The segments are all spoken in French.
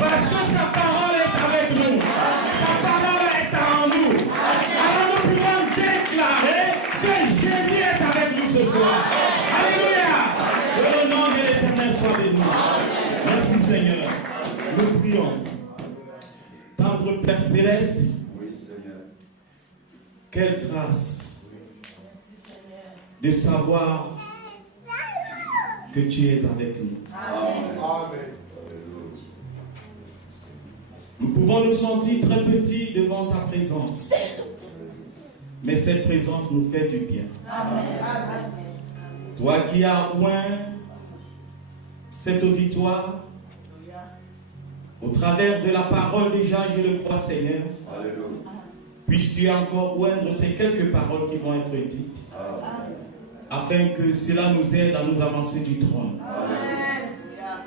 Parce que sa parole est avec nous. Sa parole est en nous. Alors nous pouvons déclarer que Jésus est avec nous ce soir. Alléluia. Que le nom de l'Éternel soit béni. Merci Seigneur. Nous prions. Tendre Père Céleste, quelle grâce de savoir que tu es avec nous. Amen. Nous pouvons nous sentir très petits devant ta présence, mais cette présence nous fait du bien. Amen. Toi qui as oint cet auditoire, au travers de la parole déjà, je le crois Seigneur, puisses-tu encore oindre ces quelques paroles qui vont être dites, afin que cela nous aide à nous avancer du trône.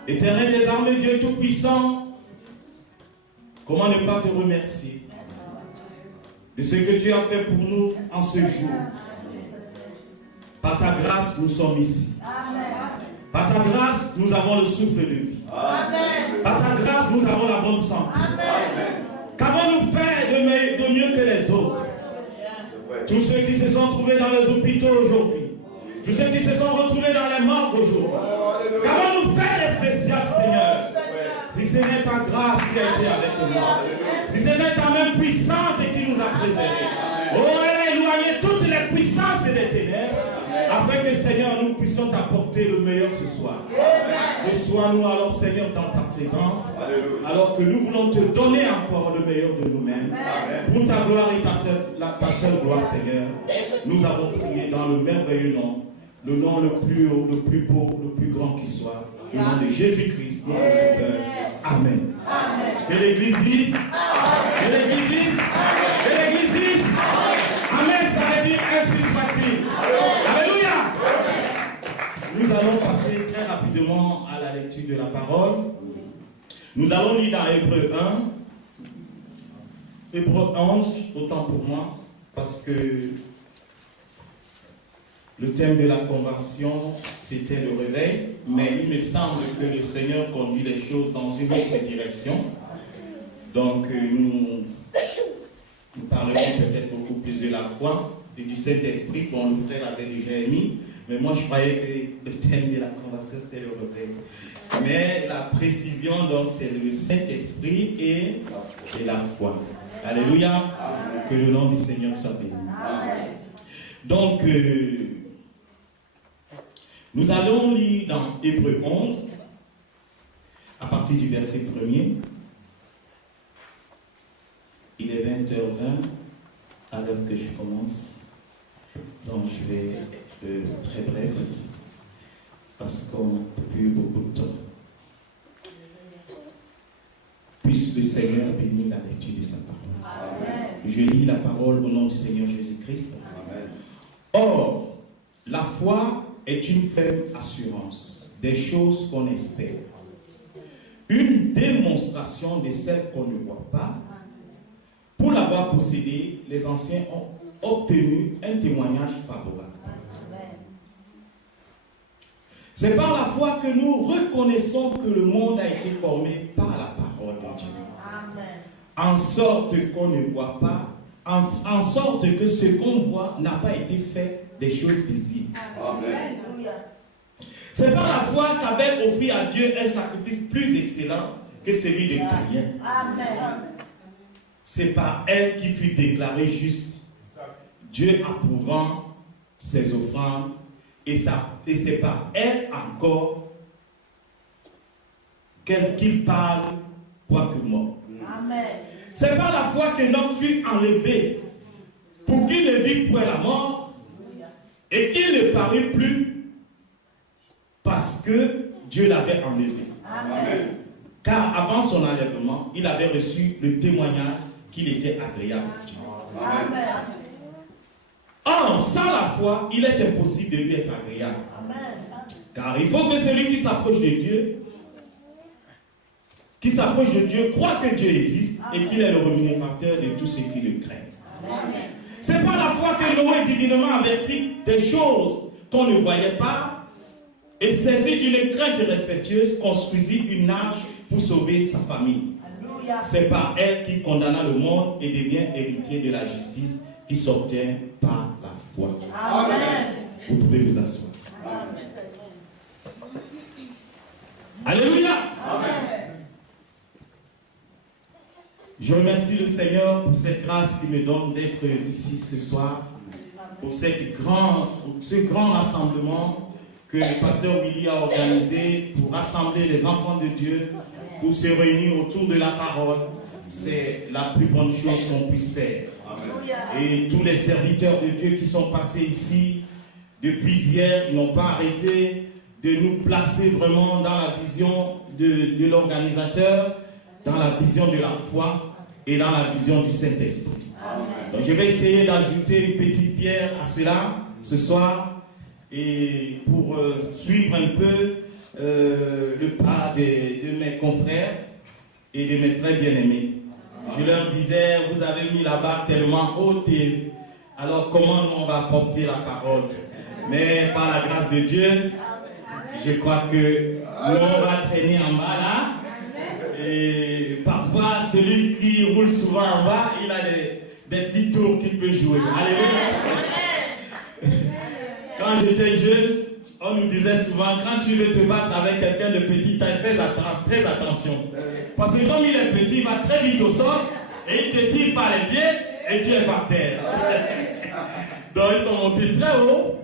Éternel des armées, Dieu Tout-Puissant, comment ne pas te remercier de ce que tu as fait pour nous en ce jour. Par ta grâce, nous sommes ici. Par ta grâce, nous avons le souffle de vie. Par ta grâce, nous avons la bonne santé. Qu'avons-nous fait de mieux que les autres? Tous ceux qui se sont trouvés dans les hôpitaux aujourd'hui, tous ceux qui se sont retrouvés dans les morgues aujourd'hui, qu'avons-nous fait de spécial, Seigneur? Si ce n'est ta grâce qui a été avec nous, si ce n'est ta main puissante qui nous a préservés, oh, elle a éloigné toutes les puissances des ténèbres, afin que, Seigneur, nous puissions t'apporter le meilleur ce soir. Reçois-nous alors, Seigneur, dans ta présence, alors que nous voulons te donner encore le meilleur de nous-mêmes. Pour ta gloire et ta seule gloire, Seigneur, nous avons prié dans le merveilleux nom, le nom le plus haut, le plus beau, le plus grand qui soit, le nom de Jésus-Christ, notre Sauveur. Amen. Que l'Église dise, que l'Église dise, que l'Église dise, Amen, ça veut dire ainsi soit-il. Alléluia. Nous allons passer très rapidement à la lecture de la parole. Nous allons lire dans Hébreux 1, Hébreux 11, autant pour moi, parce que le thème de la conversion, c'était le réveil, mais il me semble que le Seigneur conduit les choses dans une autre direction. Donc, nous parlerons peut-être beaucoup plus de la foi et du Saint-Esprit, dont le frère avait déjà émis. Mais moi, je croyais que le thème de la conversion, c'était le réveil. Mais la précision, donc, c'est le Saint-Esprit et la foi. Alléluia. Amen. Que le nom du Seigneur soit béni. Amen. Donc, nous allons lire dans Hébreux 11, à partir du verset 1er. Il est 20h20, à l'heure que je commence. Donc je vais être très bref, parce qu'on n'a plus beaucoup de temps. Puisse le Seigneur bénir la lecture de sa parole. Amen. Je lis la parole au nom du Seigneur Jésus-Christ. Amen. Or, la foi est une ferme assurance des choses qu'on espère, une démonstration de celles qu'on ne voit pas. Pour l'avoir possédée, les anciens ont obtenu un témoignage favorable. C'est par la foi que nous reconnaissons que le monde a été formé par la parole de Dieu. En sorte qu'on ne voit pas, en sorte que ce qu'on voit n'a pas été fait des choses visibles. Amen. C'est par la foi qu'Abel offrit à Dieu un sacrifice plus excellent que celui de Caïn. Amen. C'est par elle qui fut déclarée juste, Dieu approuvant ses offrandes, et c'est par elle encore qu'il parle, quoique mort. Amen. C'est par la foi que l'homme fut enlevé, pour qu'il ne vive point la mort, et qu'il ne parut plus, parce que Dieu l'avait enlevé. Amen. Car avant son enlèvement, il avait reçu le témoignage qu'il était agréable à Dieu. Amen. Or, sans la foi, il est impossible de lui être agréable. Amen. Car il faut que celui qui s'approche de Dieu, croit que Dieu existe. Amen. Et qu'il est le rémunérateur de tous ceux qui le craignent. Amen. C'est par la foi que Noé, divinement averti des choses qu'on ne voyait pas, et saisi d'une crainte respectueuse, construisit une arche pour sauver sa famille. C'est par elle qu'il condamna le monde et devient héritier de la justice qui s'obtient par la foi. Amen. Vous pouvez vous asseoir. Alléluia. Amen. Je remercie le Seigneur pour cette grâce qu'il me donne d'être ici ce soir, pour ce grand rassemblement que le pasteur Willy a organisé pour rassembler les enfants de Dieu, pour se réunir autour de la parole. C'est la plus bonne chose qu'on puisse faire. Amen. Et tous les serviteurs de Dieu qui sont passés ici depuis hier, ils n'ont pas arrêté de nous placer vraiment dans la vision de l'organisateur, dans la vision de la foi et dans la vision du Saint-Esprit. Donc je vais essayer d'ajouter une petite pierre à cela ce soir et pour suivre un peu le pas de mes confrères et de mes frères bien-aimés. Je leur disais, vous avez mis la barre tellement haute, alors comment nous on va porter la parole? Mais par la grâce de Dieu, je crois que nous on va traîner en bas là. Et parfois, celui qui roule souvent en bas, il a des petits tours qu'il peut jouer. Alléluia. Quand j'étais jeune, on nous disait souvent, quand tu veux te battre avec quelqu'un de petit taille, très attention. Parce que comme il est petit, il va très vite au sol, et il te tire par les pieds, et tu es par terre. Donc ils sont montés très haut,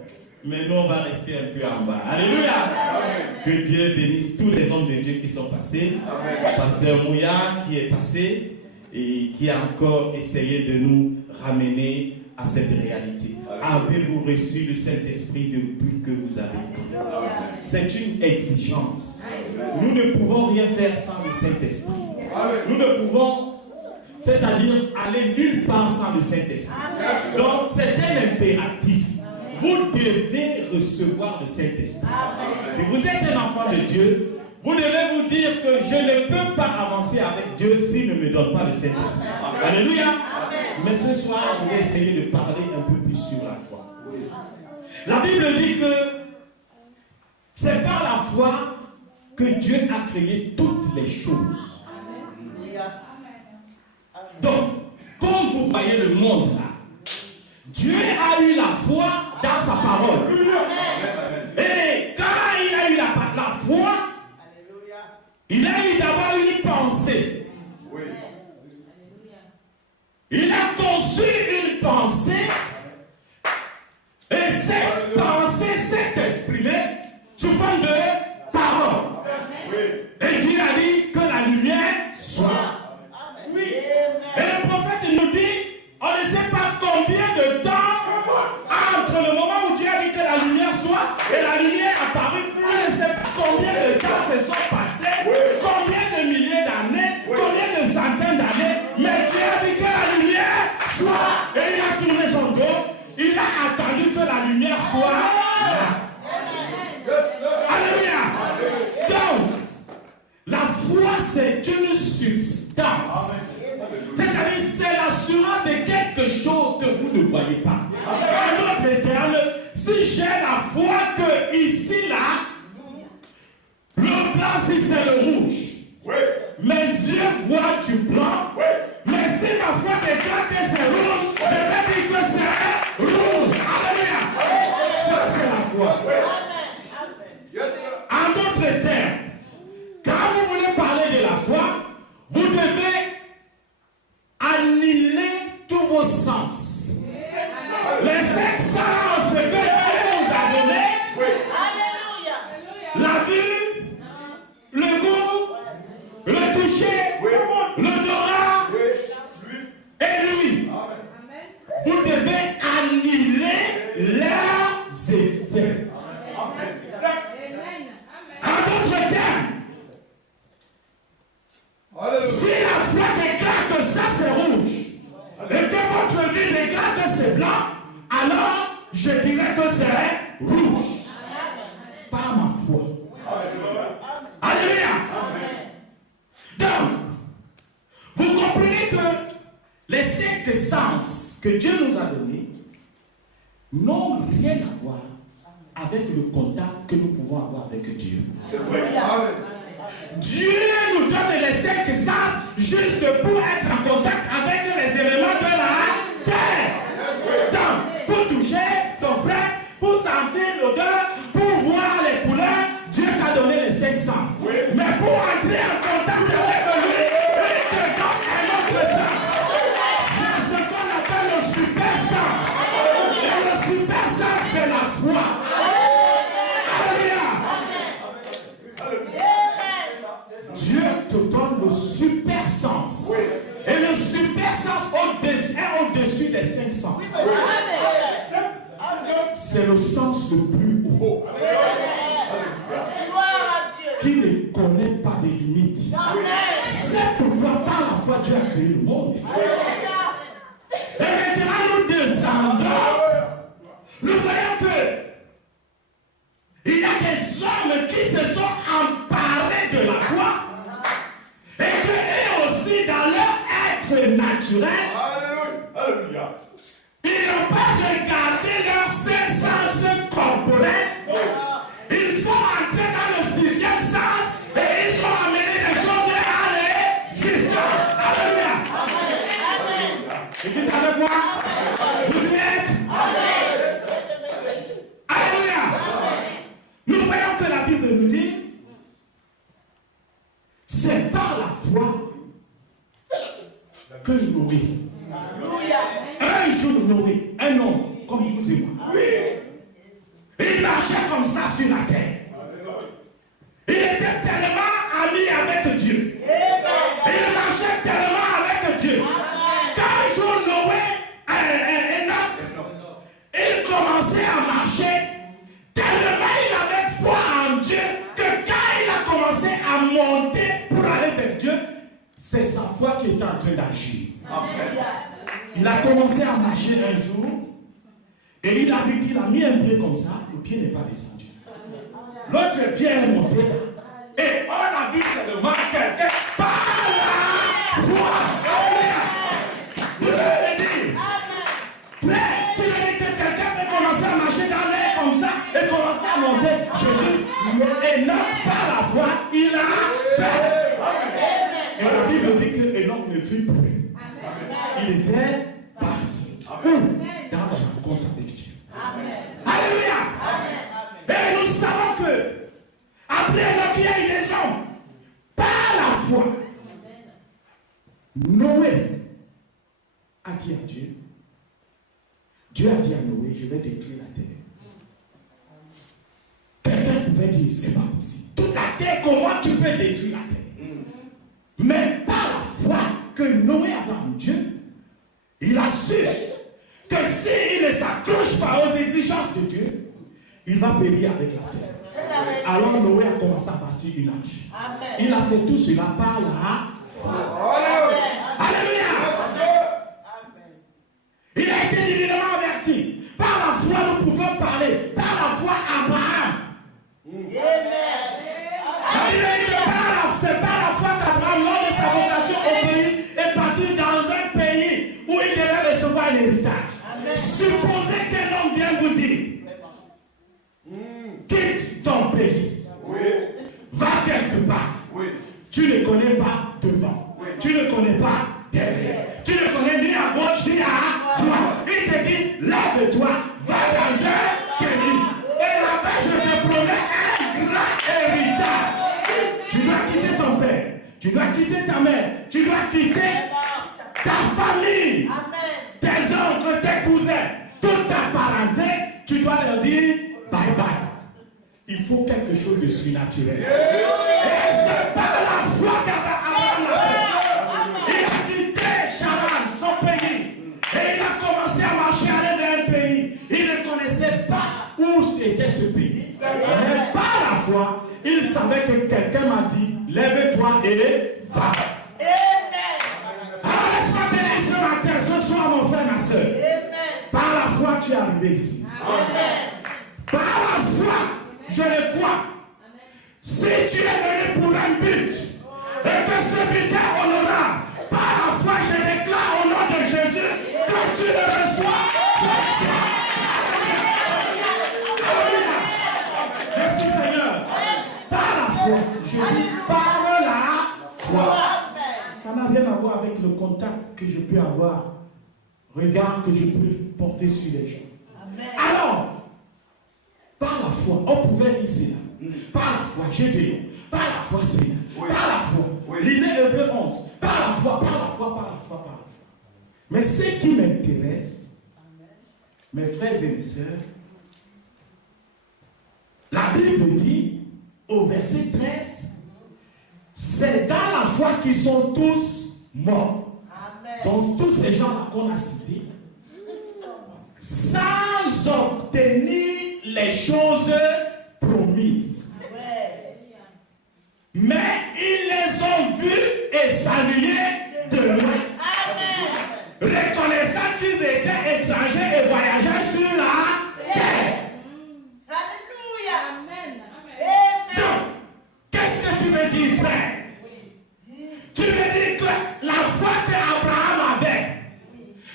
mais nous on va rester un peu en bas. Alléluia. Amen. Que Dieu bénisse tous les hommes de Dieu qui sont passés. Amen. Pasteur Mouya qui est passé et qui a encore essayé de nous ramener à cette réalité. Avez-vous reçu le Saint-Esprit depuis que vous avez cru? C'est une exigence. Nous ne pouvons rien faire sans le Saint-Esprit. Nous ne pouvons, c'est-à-dire aller nulle part sans le Saint-Esprit. Donc c'est un impératif. Vous devez recevoir le Saint-Esprit. Si vous êtes un enfant de Dieu, vous devez vous dire que je ne peux pas avancer avec Dieu s'il ne me donne pas le Saint-Esprit. Alléluia. Amen. Mais ce soir, je vais essayer de parler un peu plus sur la foi. La Bible dit que c'est par la foi que Dieu a créé toutes les choses. Donc, comme vous voyez le monde là, Dieu a eu la foi dans sa parole. Et quand il a eu la foi, il a eu d'abord une pensée. Il a conçu une pensée et cette pensée s'est exprimée sous forme de parole. Et Dieu a dit que la lumière soit. Et le prophète nous dit, on ne sait pas combien de temps entre le moment où Dieu a dit que la lumière soit et la lumière apparue. On ne sait pas combien de temps se sont passés, combien de milliers d'années, combien de centaines d'années. Mais Dieu a dit que la lumière soit. Et il a tourné son dos. Il a attendu que la lumière soit là. Alléluia. Donc, la foi, c'est une substance. C'est-à-dire, c'est l'assurance de quelque chose que vous ne voyez pas. En d'autres termes, si j'ai la foi que ici, là, le blanc, si c'est le rouge, mes yeux voient du blanc, mais si ma foi déclare que c'est rouge, je vais dire que c'est rouge. Alléluia. Ça, c'est la foi. En d'autres termes, quand vous voulez parler de la foi, vous devez annihiler tous vos sens. Les 5 sens que Dieu nous a donnés, la vue, le goût, le toucher, l'odorat et l'ouïe. Vous devez annihiler leurs effets. En d'autres termes, si la foi déclare que ça c'est rouge et que votre vie déclare que c'est blanc, alors je dirais que c'est rouge. Par ma foi. Alléluia. Donc, vous comprenez que les 5 sens que Dieu nous a donnés n'ont rien à voir avec le contact que nous pouvons avoir avec Dieu. C'est vrai. Dieu nous donne les 5 sens juste pour être en contact avec les éléments de la terre. Donc, pour toucher ton frère, pour sentir l'odeur, pour voir les couleurs, Dieu t'a donné les 5 sens. Mais pour entrer en contact avec lui, il te donne un autre sens. C'est ce qu'on appelle le super sens. Et le super sens, c'est la foi. Dieu te donne le super sens. Et le super sens est au-dessus des 5 sens. C'est le sens le plus haut. Qui ne connaît pas de limites. C'est pourquoi par la foi Dieu a créé le monde. Et maintenant nous descendons. Nous voyons que il y a des hommes qui se sont emparés de la foi. Et qu'eux aussi, dans leur être naturel, ils n'ont pas regardé leurs 5 sens corporels. Ils sont entrés dans le 6e sens et ils ont amené des choses à l'existence. Alléluia. Église avec moi. Vous y êtes? Alléluia. Nous voyons que la Bible nous dit c'est par la foi que Noé, un jour Noé, un homme comme vous et moi, il marchait comme ça sur la terre. Il était tellement ami avec Dieu. Il marchait tellement avec Dieu. Qu'un jour Noé, Enoch, il commençait à marcher tellement il avait foi en Dieu que quand il a commencé à monter pour aller vers Dieu, c'est sa foi qui était en train d'agir. Il a commencé à marcher un jour et il a vu qu'il a mis un pied comme ça, le pied n'est pas descendu. L'autre pied est monté là. Et on a vu seulement quelqu'un par la foi. Vous allez dire, frère, tu l'as dit que quelqu'un peut commencer à marcher dans l'air comme ça et commencer à monter. Je dis, Enoch par la foi, il a fait. Et la Bible dit que Enoch ne fut plus. Il était parti. Où? Dans la rencontre avec Dieu. Alléluia. Et nous savons que après Enoch, il y a eu des hommes. Par la foi, Noé a dit à Dieu. Dieu a dit à Noé, je vais détruire la terre. Quelqu'un pouvait dire, c'est pas possible. Toute la terre, comment tu peux détruire la terre? Mais par la foi que Noé avait en Dieu, il a su que s'il ne s'accroche pas aux exigences de Dieu, il va périr avec la terre. Alors Noé a commencé à bâtir une arche. Il a fait tout cela par la foi. Alléluia. Il a été divinement averti. Par la foi, nous pouvons parler. Par la foi, Abraham. La Bible dit que c'est par la foi qu'Abraham, lors de sa vocation au pays, est parti dans un pays où il devait recevoir un héritage. Supposez qu'un homme vienne vous dire, quitte ton pays, va quelque part. Tu ne connais pas devant, tu ne connais pas derrière, tu ne connais ni à gauche ni à droite. Il te dit, lève-toi, va dans un pays. Et là-bas, je te promets un grand héritage. Tu dois quitter ton père, tu dois quitter ta mère, tu dois quitter ta famille, tes oncles, tes cousins, toute ta parenté. Tu dois leur dire bye bye. Il faut quelque chose de surnaturel. Et c'est par la foi qu'Abraham l'a fait. Il a quitté Charan, son pays. Et il a commencé à marcher, aller vers un pays. Il ne connaissait pas où était ce pays. Mais par la foi, il savait que quelqu'un m'a dit, lève-toi et va. Alors laisse-moi te dire ce matin, ce soir mon frère, ma soeur. Par la foi, tu es arrivé ici. Par la foi, je le crois. Si tu es venu pour un but, et que ce but est honorable, par la foi, je déclare au nom de Jésus que tu le reçois. Alléluia. Merci Seigneur. Par la foi, je dis par Ça n'a rien à voir avec le contact que je peux avoir. Regard que je peux porter sur les gens. Amen. Alors, par la foi, on pouvait lire cela. Par la foi, Gédéon. Par la foi, Seigneur. Oui. Par la foi. Oui. Lisez Hébreux 11. Par la foi, par la foi, par la foi, par la foi. Mais ce qui m'intéresse, mes frères et mes sœurs, la Bible dit, au verset 13, c'est dans la foi qu'ils sont tous morts. Amen. Donc tous ces gens-là qu'on a cités, sans obtenir les choses promises. Mais ils les ont vus et salués de loin. Reconnaissant qu'ils étaient étrangers et voyageurs sur la terre. Alléluia. Amen. Donc, qu'est-ce que tu veux dire, frère? Tu veux dire que la foi qu'Abraham avait,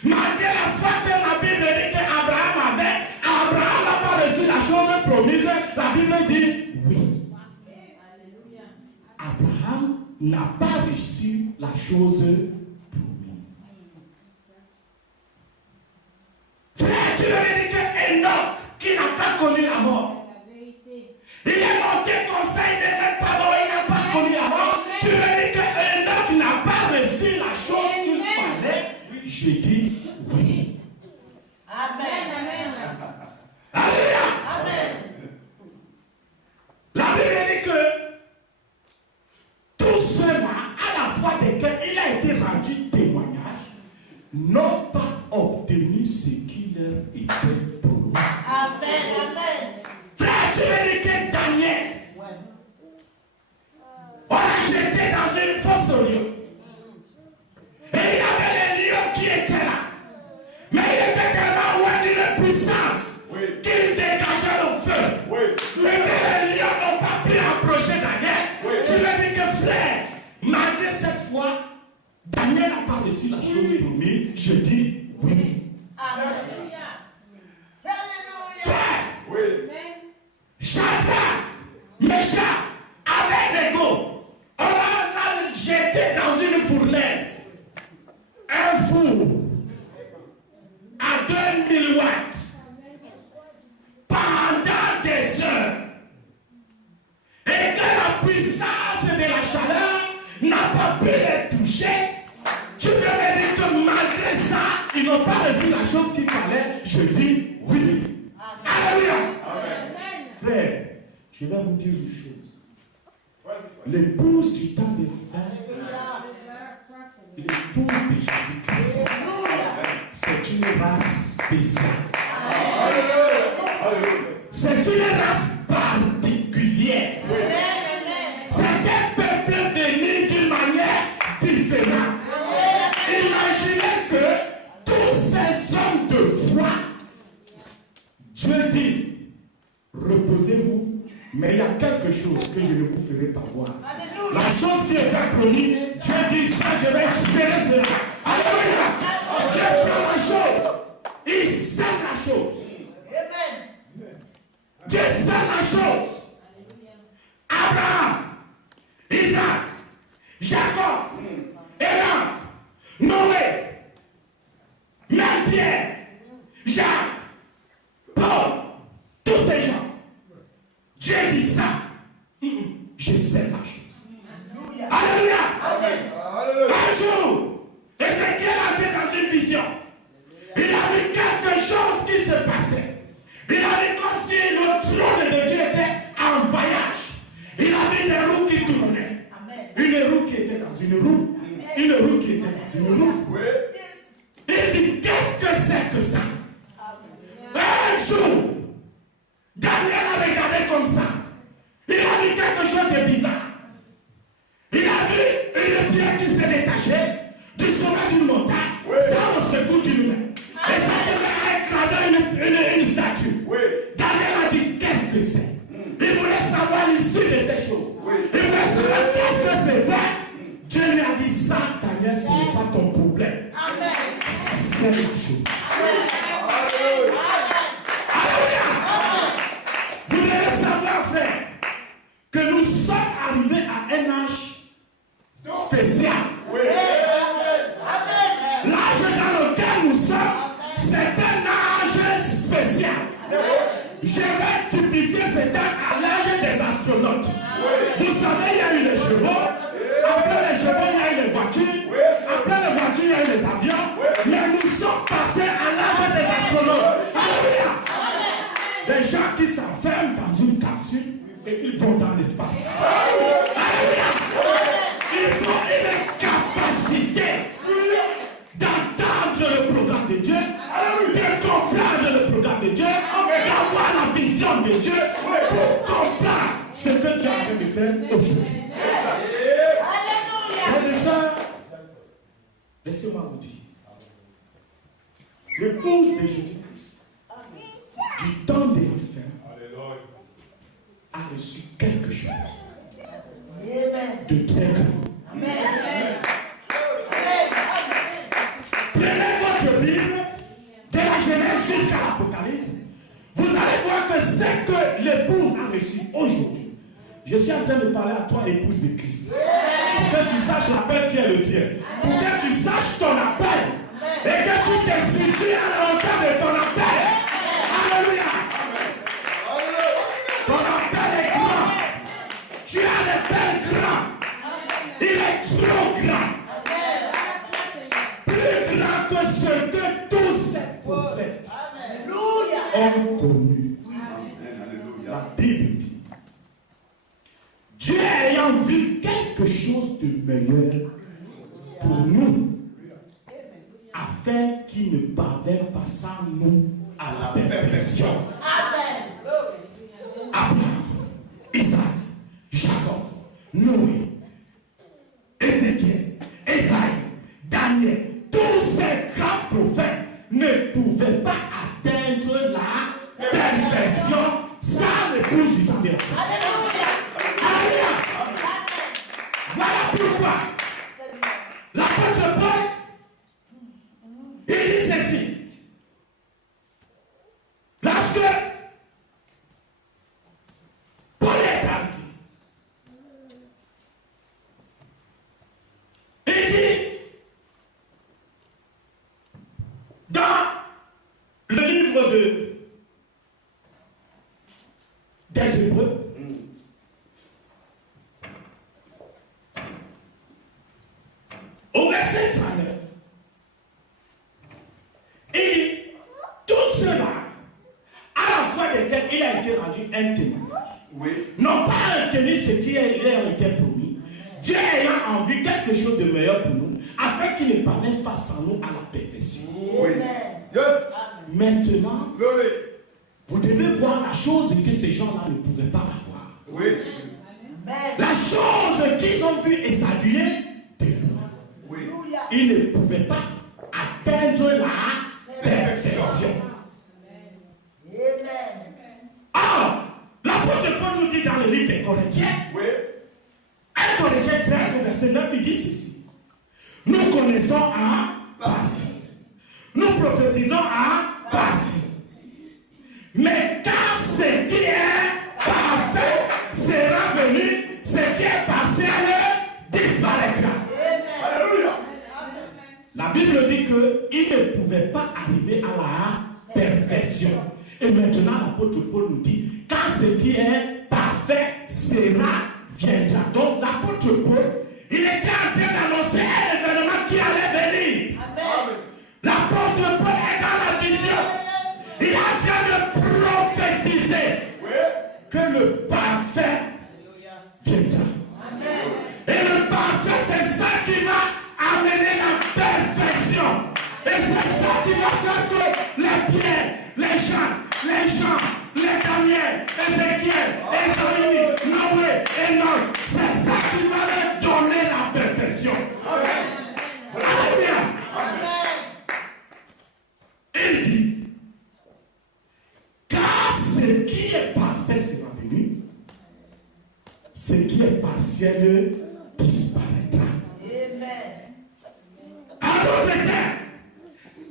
malgré la foi que la Bible dit qu'Abraham avait, Abraham n'a pas reçu la chose promise. La Bible dit oui. Abraham n'a pas reçu la chose promise. Frère, tu veux dire que Enoch, qui n'a pas connu la mort, il est monté comme ça, il n'est même pas mort, il n'a pas connu la mort. Tu veux dire que Enoch n'a pas reçu la chose qu'il fallait? Je dis oui. Amen. Amen. Alléluia. Amen. La Bible dit que tous ceux-là, à la foi desquels il a été rendu témoignage, n'ont pas obtenu ce qui leur était promis. Amen. Amen. Frère, tu veux dire que Daniel, on l'a jeté dans une fosse au lion. Et il y avait les lions qui étaient là. Mais il était tellement loin d'une puissance qu'il dégageait le feu. Et que les lions n'ont pas pu approcher Daniel. Tu veux dire que frère, malgré cette foi, Daniel n'a pas reçu la chose promise. Je dis oui. Alléluia. Frère, Shadrach, Meshach, Abednego, on l'a jeté dans une fournaise. Un four à 2000 watts pendant des heures. Et que la puissance de la chaleur n'a pas pu les toucher. Tu peux me dire que malgré ça, ils n'ont pas reçu la chose qu'il fallait. Je dis oui. Alléluia. Frère, je vais vous dire une chose. L'épouse du temps de la fin, l'épouse de Jésus-Christ, c'est une race spéciale. C'est une race particulière. C'est un peuple béni d'une manière différente. Imaginez que tous ces hommes de foi, Dieu dit, reposez-vous, mais il y a quelque chose que je ne vous ferai pas voir. Alléluia. La chose qui était promise, Dieu dit ça, je vais exprimer cela. Alléluia. Dieu prend la chose, il scelle la chose. Dieu scelle la chose. Abraham, Isaac, Jacob, Enoch, Noé, même Pierre, Jacques, Paul, tous ces gens. Dieu dit ça. Je sais la chose. Alléluia. Alléluia. Un jour, Ézéchiel a été dans une vision. Il a vu quelque chose qui se passait. Il a vu comme si le trône de Dieu était en voyage. Il a vu des roues qui tournaient. Une roue qui était dans une roue. Une roue qui était dans une roue. Il dit, qu'est-ce que c'est que ça? Un jour, Daniel a regardé comme ça. Il a vu quelque chose de bizarre. Il a vu une pierre qui s'est détachée du sommet d'une montagne, sans le secours d'une main. Et cette main a écrasé une statue. Daniel a dit, qu'est-ce que c'est? Il voulait savoir l'issue de ces choses. Il voulait savoir qu'est-ce que c'était. Dieu lui a dit, ça, Daniel, ce n'est pas ton problème. C'est la chose. Vous devez savoir, frère, que nous sommes arrivés à un âge spécial. c'est un âge spécial. Je vais typifier cet âge à l'âge des astronautes. Vous savez, il y a eu les chevaux. Après les chevaux, il y a eu les voitures. Après les voitures, il y a eu les avions. Mais nous sommes passés à l'âge des astronautes. Alléluia. Des gens qui s'enferment dans une capsule et ils vont dans l'espace. Alléluia. Ils ont une capacité d'entendre le programme de Dieu, de comprendre le programme de Dieu, d'avoir la vision de Dieu pour comprendre ce que Dieu est en train de faire aujourd'hui. Frères et sœurs, laissez-moi vous dire, l'épouse de Jésus-Christ, du temps de la fin, a reçu quelque chose de très grand. Prenez votre Bible, de la Genèse jusqu'à l'Apocalypse, vous allez voir que c'est que l'épouse a reçu aujourd'hui. Je suis en train de parler à toi, épouse de Christ. Pour que tu saches l'appel qui est le tien. Pour que tu saches ton appel. Et que tu te situes à la hauteur de ton appel. Alléluia. Ton appel est grand. Tu as l'appel grand. Il est trop grand. Plus grand que ce que tous ces prophètes ont connu. La Bible dit, Dieu ayant vu quelque chose de meilleur pour nous, afin qu'il ne parvienne pas sans nous à la perfection. Abraham, Isaac, Jacob, Noé, Ézéchiel, Esaïe, Daniel, tous ces grands prophètes ne pouvaient pas atteindre la perfection sans l'épouse du temps de la fin. Alléluia. Voilà pourquoi l'apôtre Paul, il dit ceci. Lorsque Paul est arrivé, il dit dans le livre des Hébreux, au verset 39, il dit, tout cela, à la fois desquels il a été rendu un témoignage, n'ont pas retenu ce qui leur était promis, Dieu ayant envie quelque chose de meilleur pour nous, afin qu'il ne parvienne pas sans nous à la perfection. Maintenant, vous devez voir la chose que ces gens-là ne pouvaient pas avoir. La chose qu'ils ont vue et saluée de loin. Ils ne pouvaient pas atteindre la perfection. Or, l'apôtre Paul nous dit dans le livre des Corinthiens, 1 Corinthiens 13, verset 9, il dit ceci. Nous connaissons à partie. Nous prophétisons à partie. Mais quand ce qui est parfait sera venu, ce qui est partiel disparaîtra. Alléluia. La Bible dit qu'il ne pouvait pas arriver à la perfection. Et maintenant, l'apôtre Paul nous dit, quand ce qui est parfait viendra. Donc, l'apôtre Paul, il était en train d'annoncer un événement qui allait venir. Amen. L'apôtre Paul est dans la vision. Il est en train de prophétiser que le parfait viendra. Amen. Et le parfait, c'est ça qui va amener la perfection. Et c'est ça qui va faire que les Pierre, les Jean, les Daniel, Ézéchiel, Esaïe, Noé, Enoch, c'est ça qui va leur donner la perfection. Amen. Alléluia. Il dit, car ce qui est parfait sera venu, ce qui est partiel disparaîtra. En d'autres termes,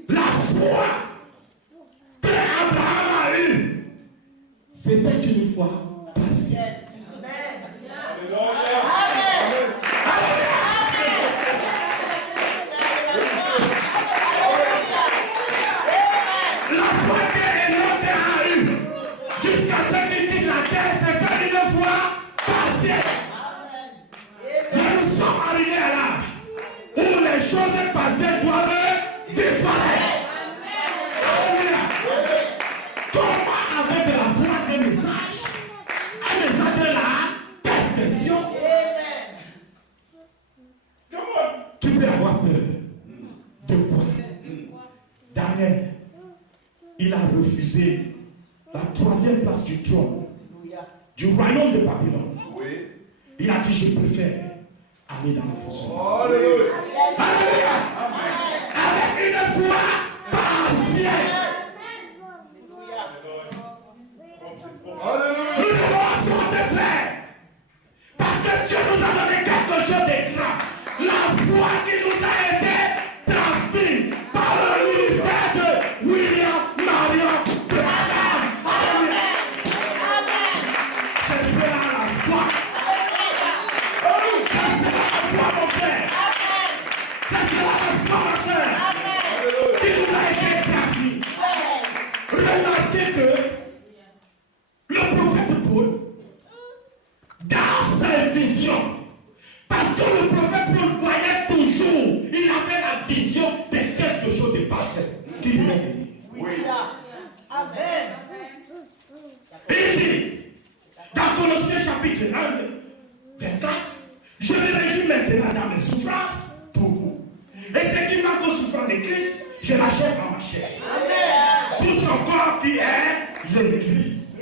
la foi que Abraham a eue, c'était une foi partielle. choses passées doivent disparaître. Alléluia. Comment avec la foi un message de la perfection, tu peux avoir peur. De quoi? Daniel, il a refusé la 3e place du trône du royaume de Babylone. Il a dit, je préfère aller dans la fosse. Alléluia. Avec une foi partielle. Nous devons affronter, frère. Parce que Dieu nous a donné quelque chose de grand. La foi qui nous a été transmise par le ministère de William Marion Branham. Alléluia. C'est cela la foi. C'est cela la foi, mon frère. C'est cela la foi, ma soeur. Qui nous a été transmise. Remarquez que le prophète Paul, dans ses visions, parce que le prophète Paul voyait toujours, il avait la vision de quelque chose de parfait qui devait venir. Oui. Amen. Il dit, dans Colossiens chapitre 1, 24, je me réjouis maintenant dans mes souffrances pour vous. Et ce qui manque aux souffrances de Christ, je l'achète en ma chair. Amen. Pour son corps qui est l'Église.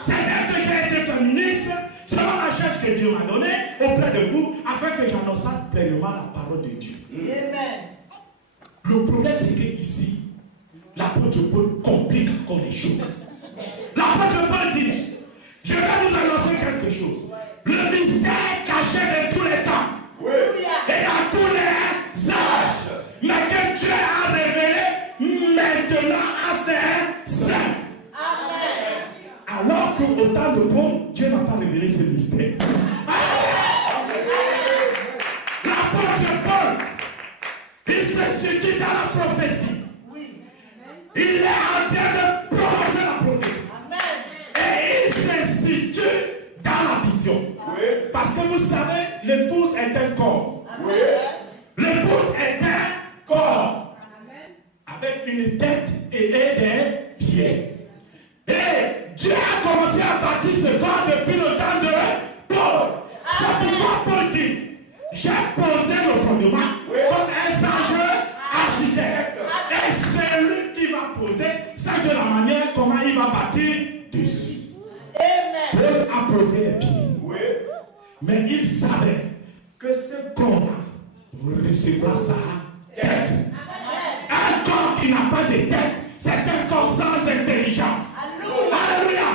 C'est-à-dire que j'ai été féministe selon la charge que Dieu m'a donnée auprès de vous, afin que j'annonce pleinement la parole de Dieu. Amen. Le problème, c'est qu'ici, l'apôtre Paul complique encore les choses. L'apôtre Paul dit, je vais vous annoncer quelque chose. Le mystère caché de tous les temps. Oui. Et dans tous les âges. Mais que Dieu a révélé maintenant à ses saints. Alors qu'au temps de Paul, Dieu n'a pas révélé ce mystère. L'apôtre Paul, il se situe dans la prophétie. Il est en train de prononcer la prophétie. Et il se situe dans la vision. Parce que vous savez, l'épouse est un corps. L'épouse est un corps. Avec une tête et des pieds. Et Dieu a commencé à bâtir ce corps depuis le temps de Paul. C'est pourquoi Paul dit, j'ai posé le fondement comme un sage architecte. Et c'est lui qui va poser, ça de la manière comment il va bâtir dessus. Paul a posé les pieds. Mais il savait que ce corps vous recevra sa tête. Un corps qui n'a pas de tête, c'est un corps sans intelligence. Alléluia.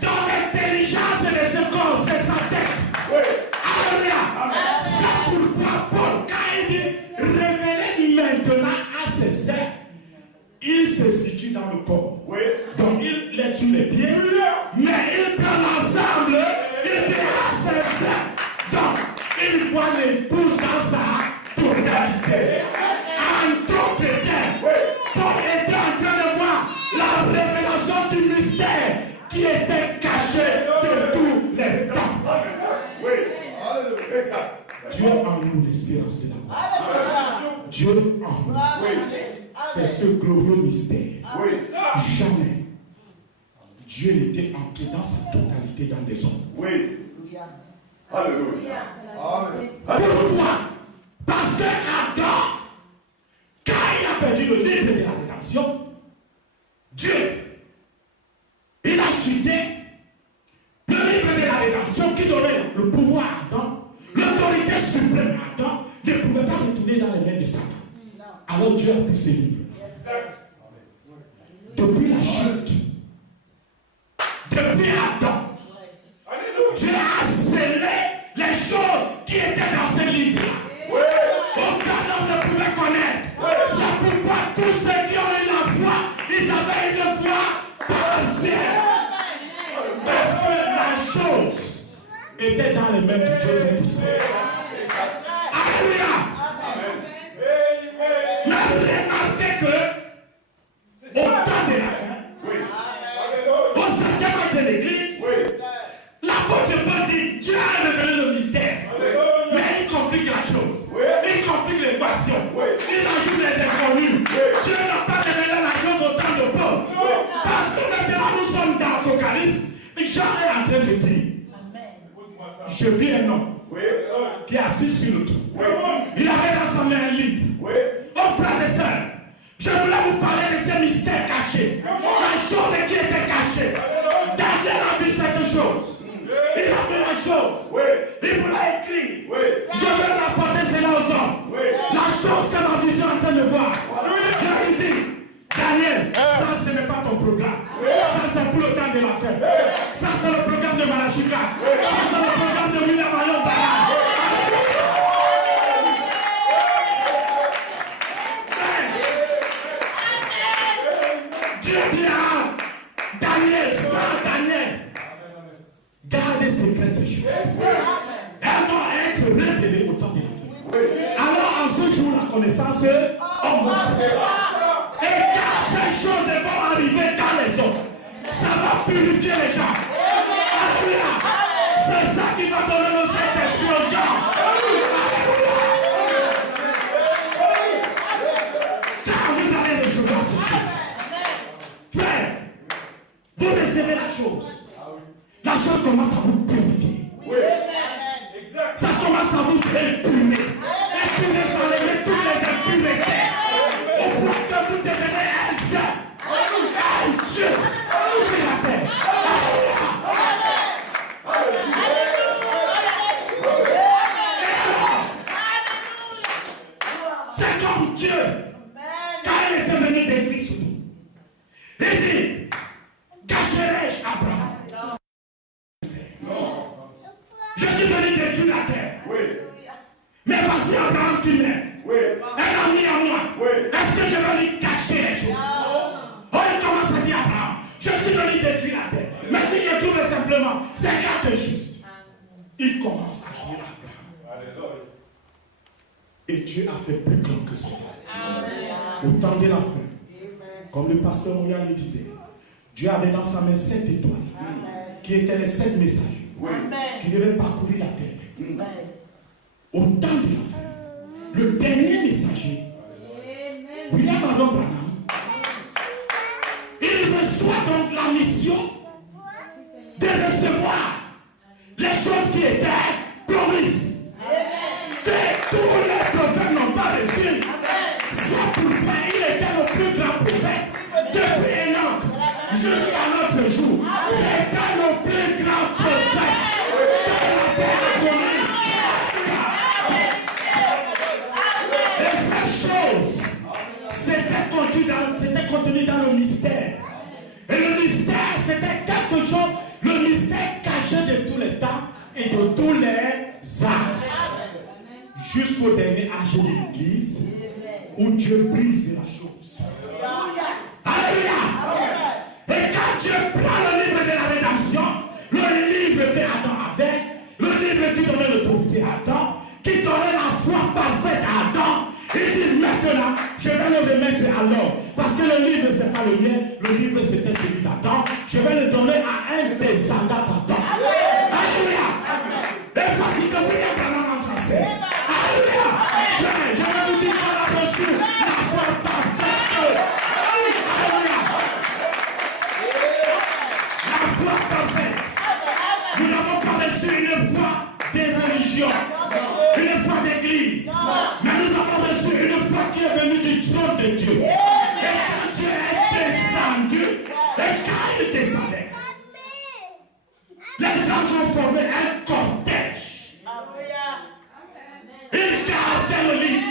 Dans l'intelligence de ce corps, c'est sa tête. Alléluia. C'est pourquoi Paul, quand il dit révéler maintenant à ses saints, il se situe dans le corps. Donc il est sur les pieds, mais il prend l'ensemble, il dit à ses saints. Donc il voit l'épouse dans sa totalité. En d'autres termes, Paul était en train de voir la révélation du mystère qui était caché de tous les temps. Oui, exact. Dieu en nous l'espérance de la mort. Dieu en nous. C'est ce glorieux mystère. Jamais Dieu n'était entré dans sa totalité dans des hommes. Oui. Alléluia. Pourquoi? Parce que Adam, quand il a perdu le livre de la rédemption, Dieu, il a chuté le livre de la rédemption qui donnait le pouvoir à Adam, l'autorité suprême à Adam, ne pouvait pas retourner dans les mains de Satan. Alors Dieu a pris ce livre. Depuis la chute, depuis Adam, Dieu a scellé les choses qui étaient dans ce livre-là. Aucun homme ne pouvait connaître. C'est pourquoi tous ceux qui ont eu la foi, ils avaient une foi partielle. Parce que la chose était dans les mains du Dieu Tout-Puissant. Alléluia. Mais remarquez que au temps de la fin, au 7e mois de l'église, l'apôtre Paul dit, Dieu a révélé le mystère. Mais il complique la chose. Il complique les voies. assis sur le trône. Il avait dans sa main un livre. Oh, frères et sœurs, je voulais vous parler de ces mystères cachés. La chose qui était cachée. Daniel a vu cette chose. Il a vu la chose. Il vous l'a écrit. Je veux rapporter cela aux hommes. La chose que ma vision est en train de voir. Je lui dis, Daniel, ça ce n'est pas ton programme. Ça c'est pour le temps de la fête. Ça c'est le programme de Malachika. Ça c'est le programme de William Alon Dana. Dieu dit à Daniel, ça Daniel, gardez secrètes ces choses. Elles vont être révélées au temps de la fête. Alors en ce jour, la connaissance augmentera. Et quand ces choses vont arriver dans les hommes, ça va purifier les gens. Alléluia. C'est ça qui va donner le Saint-Esprit aux gens. Alléluia. Quand vous allez recevoir ces choses, frère, vous recevez la chose. La chose commence à vous purifier. Ça commence à vous épurer. Épurer, ça enlève toutes les impuretés. Au point que vous devenez un saint. Un Dieu sur la terre. C'est comme Dieu, quand il était venu détruire sur nous. Il dit, cacherai-je Abraham? Je suis venu détruire la terre. Mais voici Abraham qui naît. Un ami à moi. Est-ce que je vais lui cacher les choses? Oh, il commence à dire Abraham, je suis venu détruire la terre. Mais si je trouve simplement, c'est quatre juste. Il commence à dire Abraham. Et Dieu a fait plus grand que cela. Au temps de la fin, comme le pasteur Moya le disait, Dieu avait dans sa main 7 étoiles, qui étaient les 7 messagers, qui devaient parcourir la terre. Au temps de la fin, le dernier messager, William Alon Branham, il reçoit donc la mission de recevoir les choses qui étaient promises. Que tous les prophètes n'ont pas reçu. C'est pourquoi il était le plus grand prophète depuis Enoch jusqu'à notre jour. C'était le plus grand prophète que la terre a connu. Et ces choses, c'était contenu dans le mystère. Et le mystère, c'était quelque chose, le mystère caché de tous les temps et de tous les âges. Jusqu'au dernier âge de l'Église, où Dieu brise la chose. Alléluia. Et quand Dieu prend le livre de la rédemption, le livre que Adam avait, le livre qui donnait l'autorité à Adam, qui donnait la foi parfaite à Adam, il dit maintenant, je vais le remettre à l'homme. Parce que le livre, ce n'est pas le mien, le livre, c'était celui d'Adam. Je vais le donner à un descendant d'Adam. Alléluia. Et voici que William Branham entre en scène. Alléluia. Je vais vous dire qu'on a reçu la foi parfaite. Alléluia. La foi parfaite. Nous n'avons pas reçu une foi des religions, une foi d'église. Mais nous avons reçu une foi qui est venue du trône de Dieu. Et quand Dieu est descendu, et quand il descendait, les anges ont formé un cortège. Ils gardaient le livre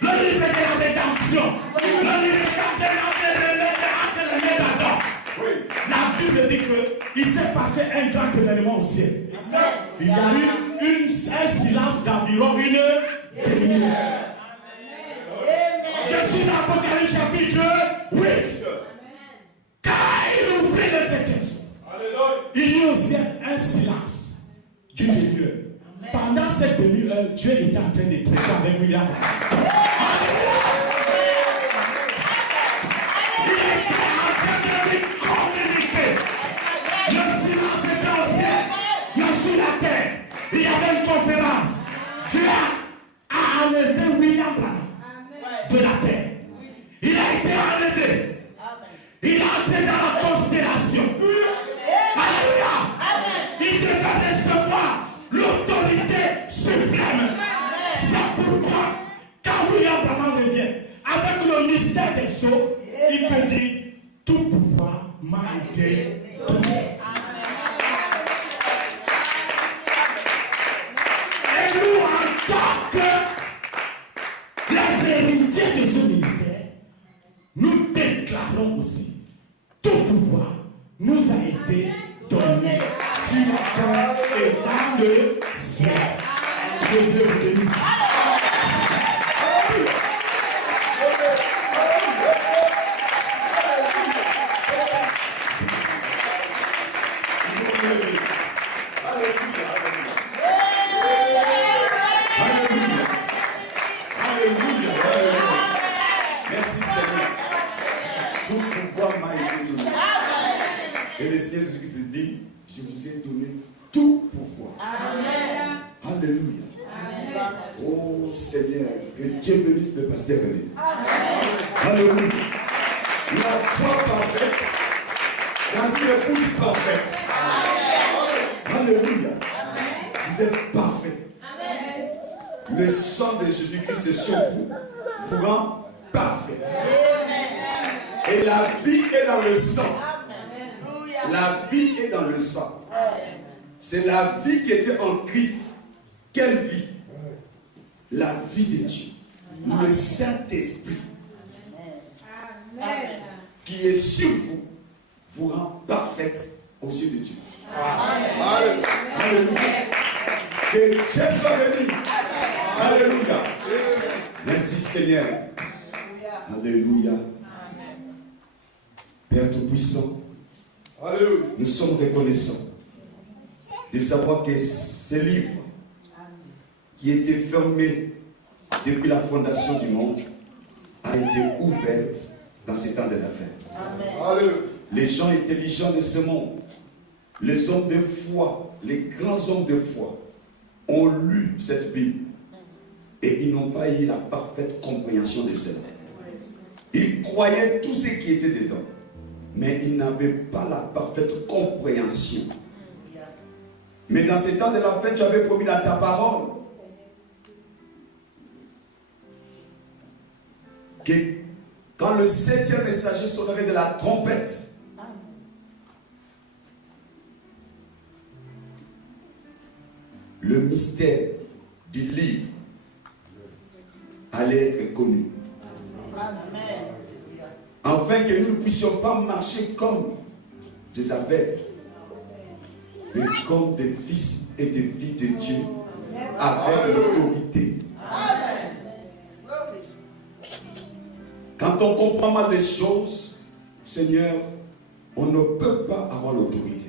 de la rédemption, le livre de la d'Adam. La Bible dit qu'il s'est passé un grand événement au ciel. Il y a eu un silence d'environ une demi-heure. Je suis dans l'Apocalypse chapitre 8. Quand il ouvrit le septième, il y eut aussi un silence d'une demi-heure. Pendant cette demi-heure, Dieu était en train de traiter avec William. Il était en train de lui communiquer. Le silence était au ciel, mais sur la terre, il y avait une conférence. Dieu a enlevé William Branham de la terre. Il a été enlevé. Il est entré dans la constellation. Alléluia. Il devait recevoir l'autorité suprême. avec le mystère des sceaux, il peut dire, tout pouvoir m'a été donné. Et nous, en tant que les héritiers de ce ministère, nous déclarons aussi, tout pouvoir nous a été donné sur la terre et dans le ciel. Que Dieu vous bénisse. Merci Seigneur. Tout pouvoir m'a été donné. Et le Seigneur Jésus-Christ dit, je vous ai donné tout pouvoir. Amen. Alléluia. Amen. Oh Seigneur, que Dieu bénisse le pasteur René. Alléluia. La foi parfaite dans une épouse parfaite. Alléluia. Vous êtes parfait. Le sang de Jésus-Christ sur vous rend parfait. Et la vie est dans le sang. La vie est dans le sang. C'est la vie qui était en Christ. Quelle vie? La vie de Dieu. Le Saint-Esprit qui est sur vous vous rend parfaite aux yeux de Dieu. Alléluia. Que Dieu soit béni. Alléluia. Merci Seigneur. Alléluia. Père Tout-Puissant, nous sommes reconnaissants de savoir que ce livre qui était fermé depuis la fondation du monde a été ouvert dans ces temps de la fin. Les gens intelligents de ce monde, les hommes de foi, les grands hommes de foi ont lu cette Bible et ils n'ont pas eu la parfaite compréhension de cela. Ils croyaient tout ce qui était dedans, mais ils n'avaient pas la parfaite compréhension. Mais dans ces temps de la fin, tu avais promis dans ta parole que quand le 7e messager sonnerait de la trompette, le mystère du livre allait être connu. Afin que nous ne puissions pas marcher comme des aveugles, mais comme des fils et des filles de Dieu, avec l'autorité. Quand on comprend mal les choses, Seigneur, on ne peut pas avoir l'autorité.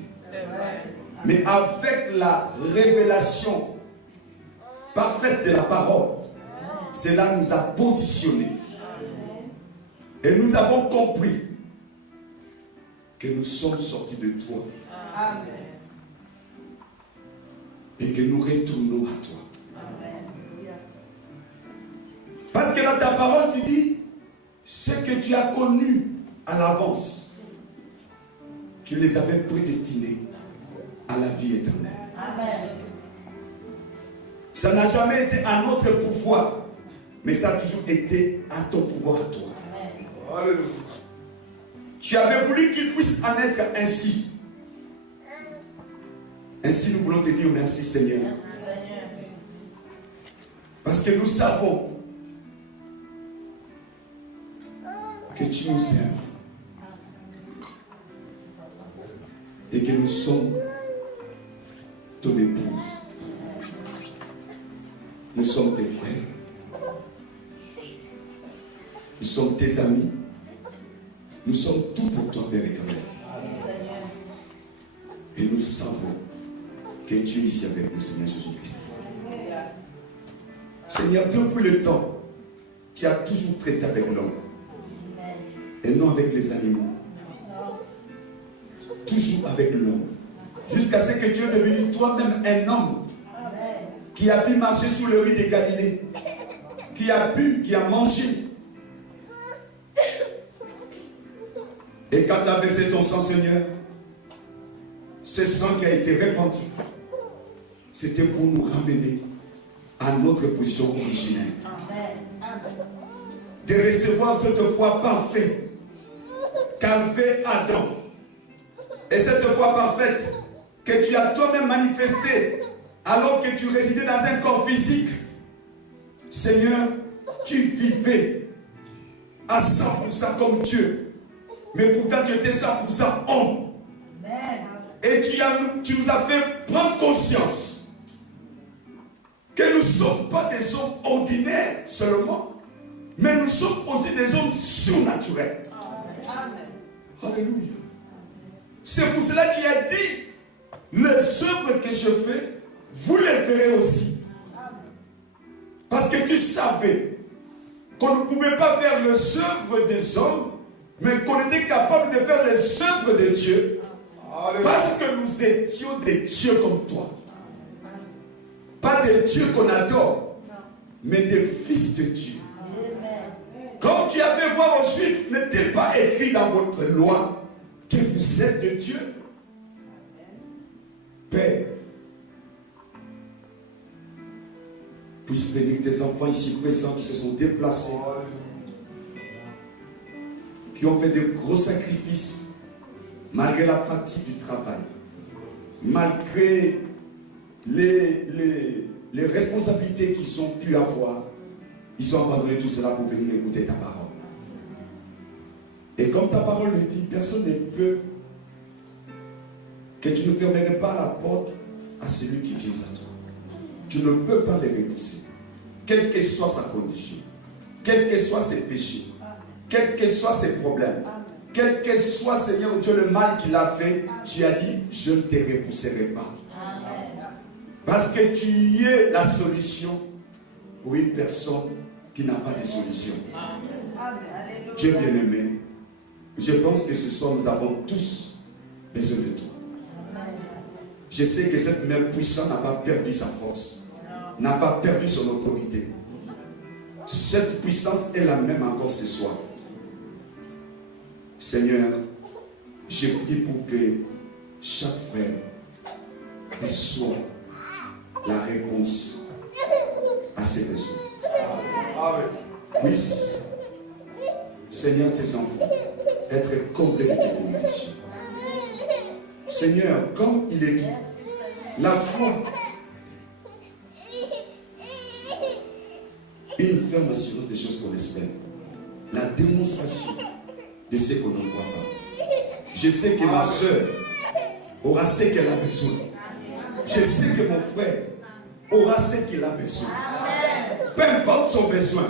Mais avec la révélation parfaite de la parole, cela nous a positionnés. Et nous avons compris que nous sommes sortis de toi. Amen. Et que nous retournons à toi. Amen. Parce que dans ta parole, tu dis, ce que tu as connu à l'avance, tu les avais prédestinés à la vie éternelle. Amen. Ça n'a jamais été à notre pouvoir, mais ça a toujours été à ton pouvoir à toi. Alléluia. Tu avais voulu qu'il puisse en être ainsi. Ainsi, nous voulons te dire merci, Seigneur. Parce que nous savons que tu nous aimes et que nous sommes ton épouse. Nous sommes tes frères. Nous sommes tes amis. Nous sommes tout pour toi, Père éternel. Et nous savons que tu es ici avec nous, Seigneur Jésus-Christ. Seigneur, depuis le temps, tu as toujours traité avec l'homme et non avec les animaux. Toujours avec l'homme. Jusqu'à ce que tu es devenu toi-même un homme qui a pu marcher sur le riz de Galilée, qui a bu, qui a mangé. Et quand tu as versé ton sang, Seigneur, ce sang qui a été répandu, c'était pour nous ramener à notre position originelle. de recevoir cette foi parfaite qu'avait Adam. Et cette foi parfaite que tu as toi-même manifestée alors que tu résidais dans un corps physique. Seigneur, tu vivais à 100% comme Dieu. Mais pourtant tu étais 100% homme. Et tu nous as fait prendre conscience que nous ne sommes pas des hommes ordinaires seulement, mais nous sommes aussi des hommes surnaturels. Alléluia. C'est pour cela que tu as dit, les œuvres que je fais, vous les verrez aussi. Parce que tu savais qu'on ne pouvait pas faire les œuvres des hommes, mais qu'on était capable de faire les œuvres de Dieu. Parce que nous étions des dieux comme toi. Pas des dieux qu'on adore, mais des fils de Dieu. Comme tu as fait voir aux Juifs, n'est-il pas écrit dans votre loi que vous êtes de Dieu? Père, puisse bénir tes enfants ici présents qui se sont déplacés, qui ont fait de gros sacrifices, malgré la fatigue du travail, malgré les responsabilités qu'ils ont pu avoir. Ils ont abandonné tout cela pour venir écouter ta parole. Et comme ta parole le dit, personne ne peut, que tu ne fermerais pas la porte à celui qui vient à toi. Tu ne peux pas les repousser. Quelle que soit sa condition, quels que soient ses péchés, quels que soient ses problèmes, quel que soit, Seigneur Dieu, le mal qu'il a fait, tu as dit, je ne te repousserai pas. Parce que tu es la solution pour une personne qui n'a pas de solution. Dieu bien-aimé, je pense que ce soir nous avons tous besoin de toi. Je sais que cette mère puissante n'a pas perdu sa force, n'a pas perdu son autorité. Cette puissance est la même encore ce soir. Seigneur, je prie pour que chaque frère reçoive la réponse à ses besoins. Puisse, Seigneur, tes enfants être comblés de tes bénédictions. Seigneur, comme il est dit, la foi, une ferme assurance des choses qu'on espère, la démonstration de ce qu'on ne voit pas. Je sais que ma soeur aura ce qu'elle a besoin. Je sais que mon frère aura ce qu'il a besoin. Peu importe son besoin,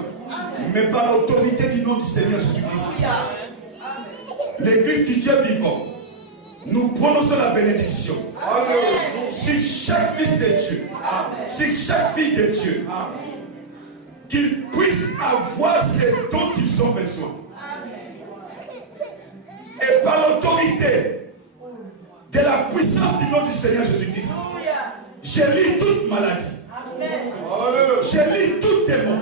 mais par l'autorité du nom du Seigneur Jésus-Christ, l'Église du Dieu vivant, nous prononçons la bénédiction sur chaque fils de Dieu, sur chaque fille de Dieu, qu'ils puissent avoir ce dont ils ont besoin. Et par l'autorité de la puissance du nom du Seigneur Jésus-Christ, je lis toute maladie. Je lis tout démon.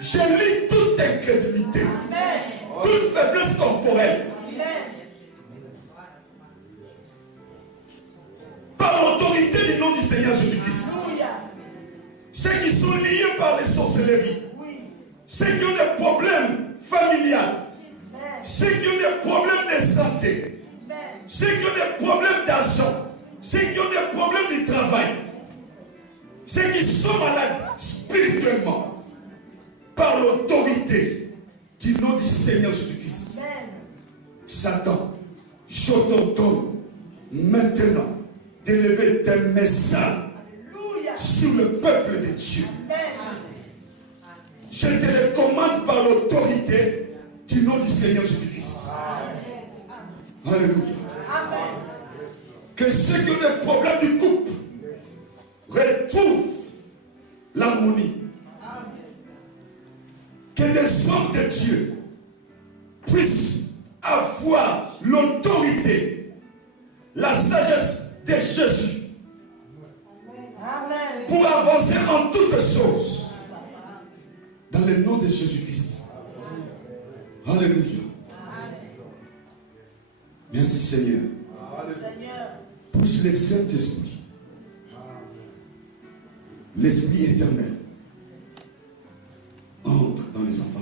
Je lis toute incrédulité. Toute faiblesse corporelle. Par l'autorité du nom du Seigneur Jésus-Christ. Ceux qui sont liés par les sorcelleries. Ceux qui ont des problèmes familiaux. Ceux qui ont des problèmes de santé, ceux qui ont des problèmes d'argent, ceux qui ont des problèmes de travail, ceux qui sont malades spirituellement, par l'autorité du nom du Seigneur Jésus-Christ. Satan, je t'ordonne maintenant d'élever tes messages sur le peuple de Dieu. Je te le commande par l'autorité du nom du Seigneur Jésus-Christ. Alléluia. Que ceux qui ont des problèmes du couple retrouvent l'harmonie. Que des hommes de Dieu puissent avoir l'autorité, la sagesse de Jésus pour avancer en toutes choses dans le nom de Jésus-Christ. Alléluia. Merci Seigneur. Pousse le Saint-Esprit, l'Esprit éternel, entre dans les enfants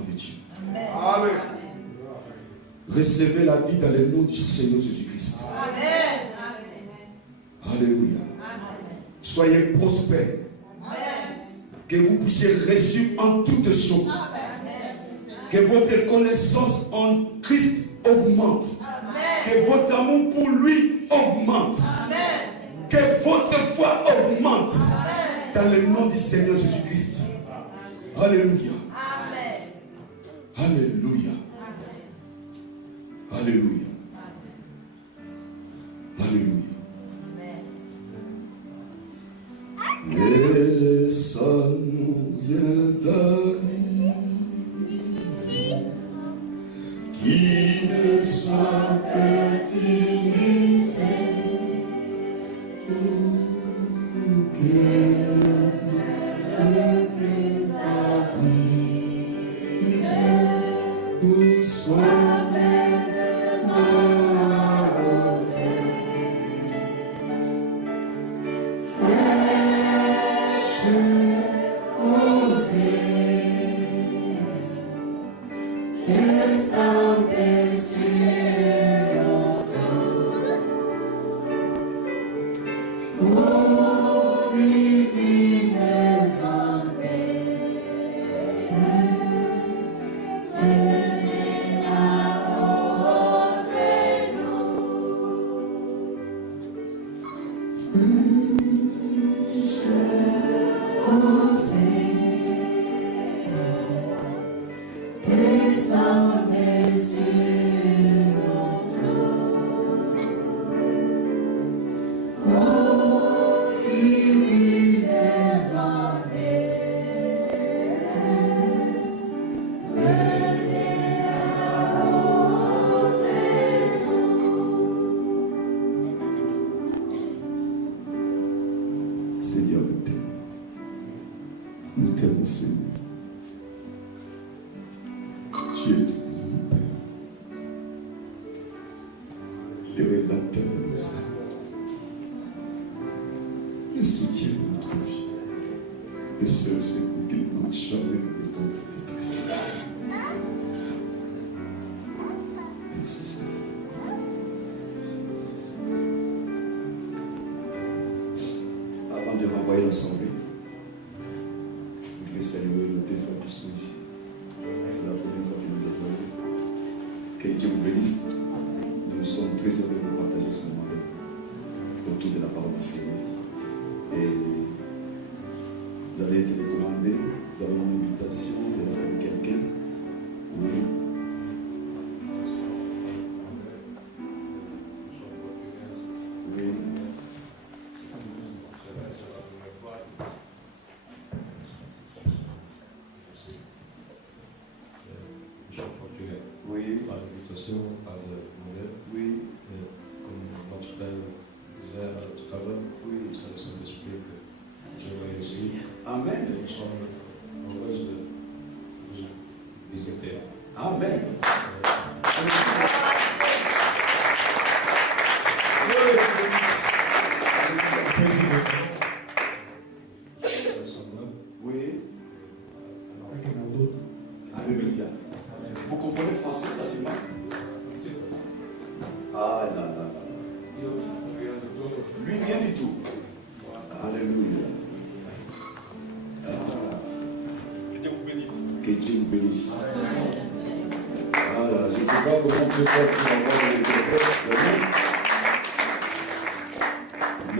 Recevez la vie dans le nom du Seigneur Jésus-Christ. Amen. Alléluia. Soyez prospères. Que vous puissiez réussir en toutes choses. Que votre connaissance en Christ augmente. Que votre amour pour lui augmente. Que votre foi augmente. Dans le nom du Seigneur Jésus-Christ. Alléluia. Alléluia. Alléluia. Alléluia. Et laissons-nous d'amis qui ne soient fertilisés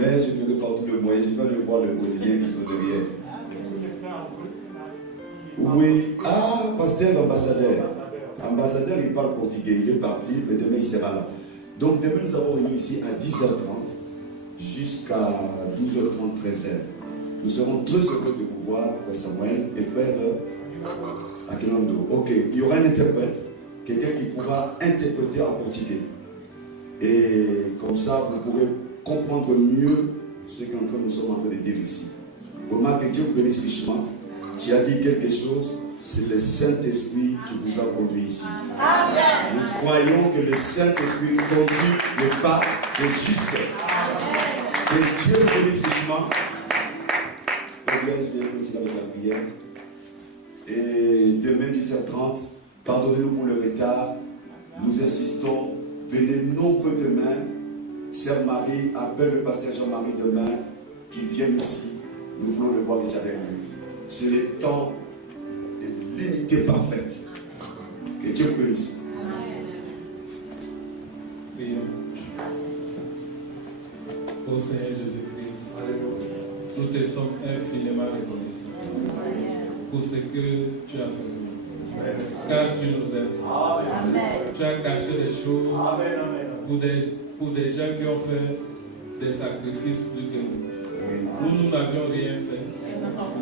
Mais je ferai par tous les moyens, je vais aller voir les Brésiliens qui sont derrière. Oui, pasteur ambassadeur. Ambassadeur, il parle portugais, il est parti, mais demain il sera là. Donc demain nous avons réuni ici à 10h30 jusqu'à 12h30, 13h. Nous serons très heureux de vous voir, frère Samuel et frère Akinando. Ok, il y aura un interprète, quelqu'un qui pourra interpréter en portugais. Et comme ça, vous pourrez comprendre mieux ce que nous sommes en train de dire ici. Vraiment que Dieu vous bénisse richement. Tu as dit quelque chose, c'est le Saint-Esprit qui vous a conduit ici. Amen. Nous croyons que le Saint-Esprit conduit le pas des justes. Que Dieu vous bénisse richement. Je vais continuer avec la prière. Et demain 10h30, pardonnez-nous pour le retard. Nous insistons, venez nombreux demain. Sœur Marie, appelle le pasteur Jean-Marie demain, qu'il vienne ici. Nous voulons le voir ici avec nous. C'est le temps de l'unité parfaite. Que Dieu vous bénisse. Prions. Ô Seigneur Jésus-Christ, nous te sommes infiniment reconnaissants pour ce que tu as fait pour nous. Car tu nous aimes. Tu as caché des choses pour des gens qui ont fait des sacrifices plus que nous. Nous n'avions rien fait,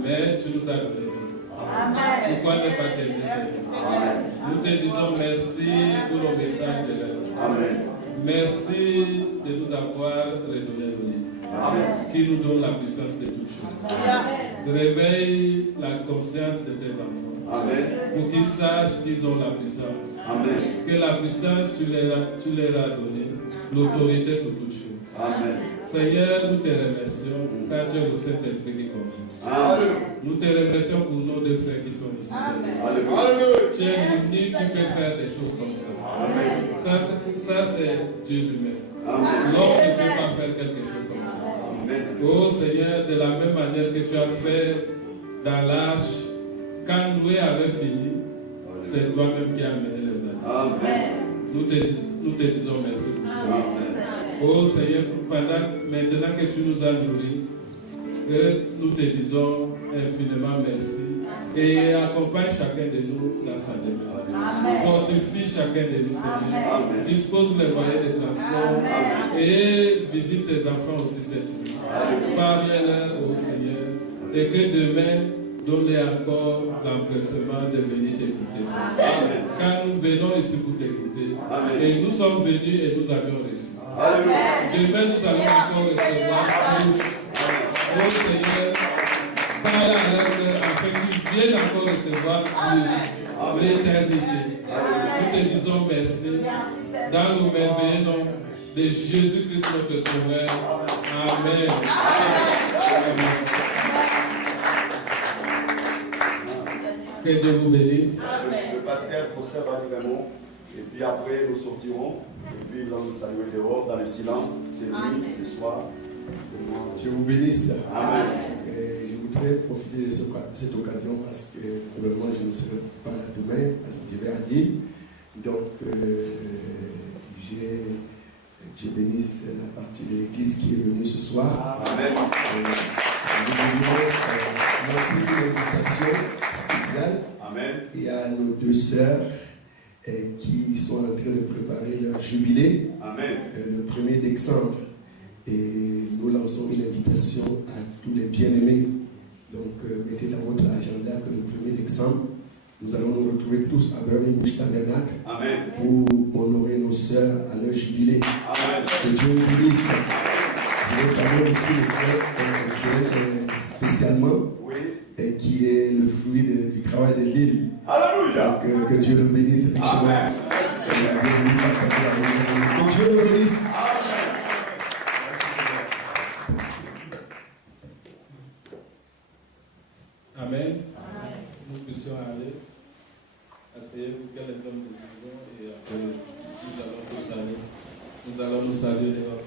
mais tu nous as donné tout. Pourquoi ne pas t'aimer, Seigneur? Nous te disons merci pour nos messages de l'air. Merci de nous avoir redonné le livre, qui nous donne la puissance de toutes choses. Réveille la conscience de tes enfants, pour qu'ils sachent qu'ils ont la puissance. Que la puissance, tu leur as donné, l'autorité sur toutes choses. Seigneur, nous te remercions, car tu es le Saint-Esprit qui conduit. Nous te remercions pour nos deux frères qui sont ici, Seigneur. Tu es l'unique qui peut faire des choses comme ça. Ça c'est Dieu lui-même. L'homme ne peut pas faire quelque chose comme ça. Oh Seigneur, de la même manière que tu as fait dans l'arche, quand Noé avait fini, c'est toi-même qui as amené les âmes. Nous te disons merci pour ça. Oh Seigneur, maintenant que tu nous as nourris, nous te disons infiniment merci. Et accompagne chacun de nous dans sa demeure. Fortifie chacun de nous, Seigneur. Dispose les moyens de transport. Et visite tes enfants aussi cette nuit. Parle-leur au Seigneur. Et que demain, donne-les encore l'empressement de venir t'écouter, Seigneur. Quand nous venons ici pour t'écouter, et nous sommes venus et nous avions reçu. Demain, nous allons encore recevoir plus. Oh Seigneur, parle à leur cœur afin qu'ils viennent encore recevoir plus l'éternité. Nous te disons merci dans le merveilleux nom de Jésus-Christ notre Sauveur. Amen. Amen. Que Dieu vous bénisse. Le pasteur Prosper va dire un mot, et puis après nous sortirons, et puis nous allons nous saluer dehors dans le silence. C'est nuit, ce soir. Dieu vous bénisse. Amen. Je voudrais profiter de cette occasion parce que probablement je ne serai pas là demain parce que je vais à Lille. Donc, Dieu bénisse la partie de l'église qui est venue ce soir. Amen. Nous voulons lancer une invitation spéciale. Amen. Et à nos deux sœurs qui sont en train de préparer leur jubilé. Amen. Le 1er décembre. Et nous lançons une invitation à tous les bien-aimés. Donc, mettez dans votre agenda que le 1er décembre, nous allons nous retrouver tous à Burning Bush Tabernacle pour honorer nos sœurs à leur jubilé. Amen. Que Dieu vous bénisse. Je veux saluer ici le frère spécialement, qui est le fruit du travail de l'île. Alléluia. Que Dieu le bénisse richement. Que Dieu le bénisse. Amen. Nous puissions aller, asseyez-vous que les hommes de Dieu et après nous allons nous saluer. Nous allons nous saluer dehors.